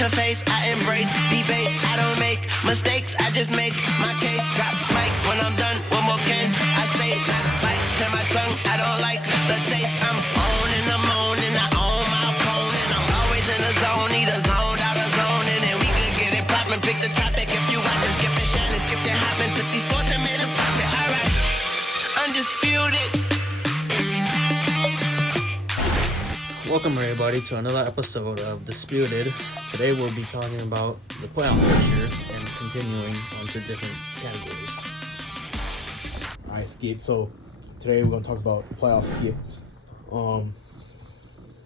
to face. I embrace debate. I don't make mistakes. I just make my case. Drops mic when I'm done. One more can I say? Not bite to my tongue. I don't like the taste. I'm on and I'm on and I own my opponent. I'm always in the zone. Either zoned out of zone. And then we could get it poppin'. Pick the topic if you want to skip and Shannon. Skip the hoppin'. Took these sports and made them profit. Alright. Undisputed. Welcome everybody to another episode of Disputed. Today we'll be talking about the playoff picture and continuing on to different categories. Alright, Skip. So today we're gonna talk about playoff Skip. Talking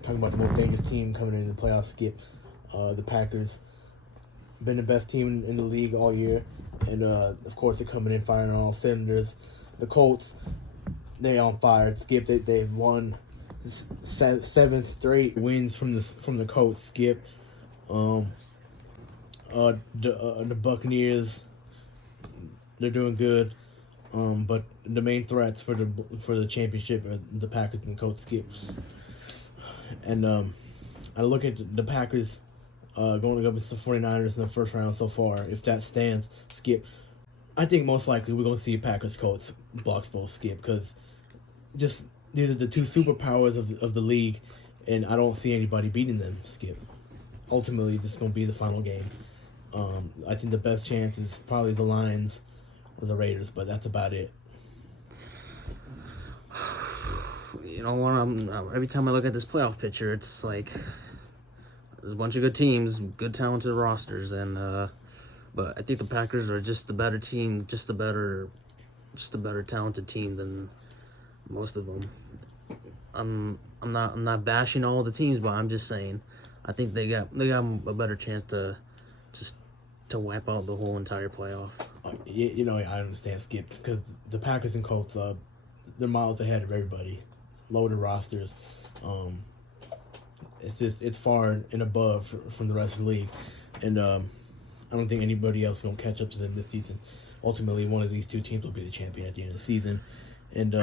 about the most dangerous team coming in the playoff Skip. The Packers. Been the best team in the league all year, and of course they're coming in firing on all cylinders. The Colts, they on fire. Skip. They've won 7 straight wins from the Colts. Skip. The Buccaneers, they're doing good. But the main threats for the championship are the Packers and the Colts. Skip. And I look at the Packers going up against the 49ers in the first round so far. If that stands, Skip, I think most likely we're going to see Packers Colts blocks both. Skip, because just these are the two superpowers of the league, and I don't see anybody beating them. Skip. Ultimately, this is going to be the final game. I think the best chance is probably the Lions or the Raiders, but that's about it. You know what? Every time I look at this playoff picture, it's like there's a bunch of good teams, good talented rosters, and but I think the Packers are just the better team, just a better talented team than most of them. I'm not bashing all the teams, but I'm just saying I think they got a better chance to wipe out the whole entire playoff. You know, I understand, Skip, because the Packers and Colts, they're miles ahead of everybody. Loaded rosters. It's far and above from the rest of the league, and I don't think anybody else is gonna catch up to them this season. Ultimately, one of these two teams will be the champion at the end of the season, and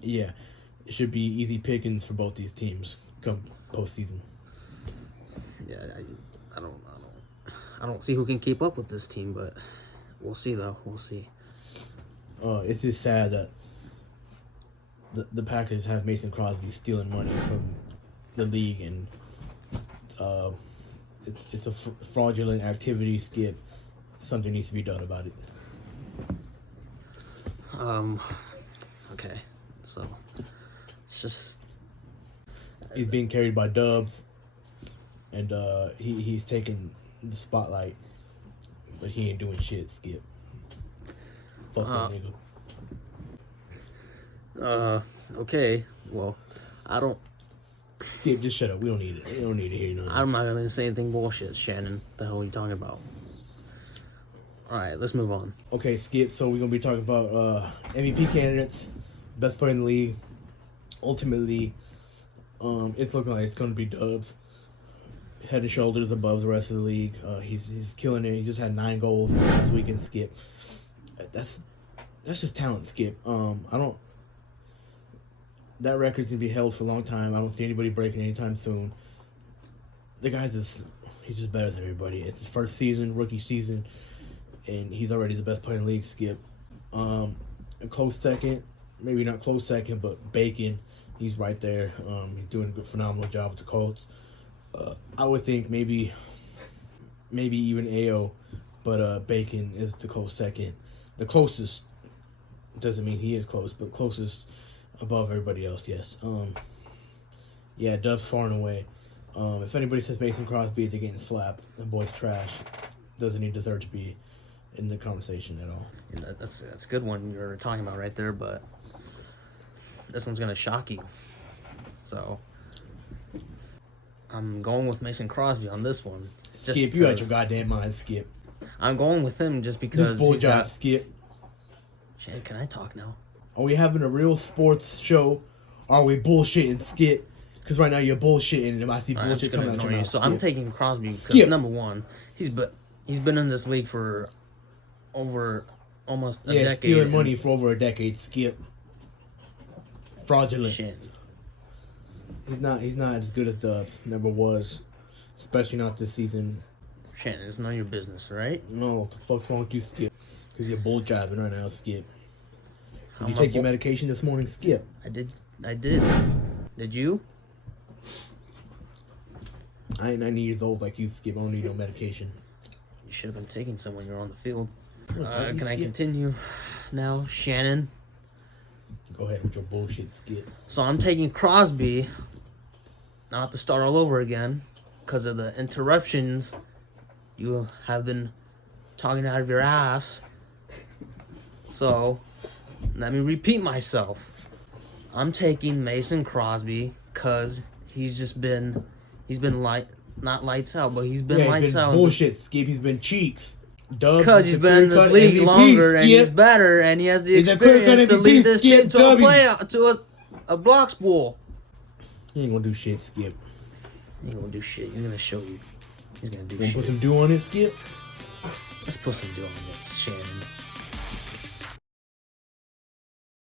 yeah, it should be easy pickings for both these teams come postseason. Yeah, I don't see who can keep up with this team, but we'll see though. We'll see. It's just sad that the Packers have Mason Crosby stealing money from the league, and it's a fraudulent activity. Skip. Something needs to be done about it. Okay, so it's just he's being carried by Dubs, and he's taking the spotlight, but he ain't doing shit. Skip. Fuck that nigga. Okay. Well, I don't. Skip, just shut up. We don't need it. We don't need to hear nothing. I'm not gonna say anything bullshit, Shannon. The hell are you talking about? All right, let's move on. Okay, Skip. So we're gonna be talking about MVP candidates, best player in the league. Ultimately, it's looking like it's gonna be Dubs, head and shoulders above the rest of the league. He's killing it. He just had 9 goals last weekend. Skip. That's just talent. Skip. That record's gonna be held for a long time. I don't see anybody breaking anytime soon. The guy's he's just better than everybody. It's his first season, rookie season, and he's already the best player in the league. Skip. A close second, maybe not close second, but Bacon, he's right there. He's doing a good, phenomenal job with the Colts. I would think maybe even AO, but Bacon is the close second. The closest doesn't mean he is close, but closest above everybody else. Yes. Yeah, Dubs far and away. If anybody says Mason Crosby, they're getting slapped. The boy's trash. Doesn't he deserve to be in the conversation at all? Yeah, that's a good one you're talking about right there, but this one's gonna shock you. So I'm going with Mason Crosby on this one. Just Skip, you got your goddamn mind, Skip. I'm going with him just because. This bull job, Skip. Shannon, can I talk now? Are we having a real sports show? Or are we bullshitting, Skip? Because right now you're bullshitting, and I see bullshit coming out your mouth. So I'm taking Crosby because number one, he's been in this league for over almost a decade. Yeah, stealing money for over a decade. Skip. Fraudulent. Shit. He's not as good as Dubs. Never was. Especially not this season. Shannon, it's none of your business, right? No, what the fuck's wrong with you, Skip? Because you're bull jobbing right now, Skip. How Did you am I take your medication this morning, Skip? I did. Did you? I ain't 90 years old like you, Skip. I don't need no medication. You should have been taking some when you were on the field. Come on, Can I Skip. continue now, Shannon? Go ahead with your bullshit, Skip. So I'm taking Crosby, not to start all over again, because of the interruptions you have been talking out of your ass. So let me repeat myself. I'm taking Mason Crosby because he's been not lights out, but he's been lights out. Bullshit, Skip. He's been cheeks. Because he's been in this league MVP, longer and Skip. he's better and he has the He's a clear-cut experience to MVP, lead this Skip team to W. a playoff, to a blocks pool. He ain't gonna do shit, Skip. He ain't gonna do shit. He's gonna show you. He's gonna do You wanna shit. put some dew on it, Skip? Let's put some deal on this, Shannon.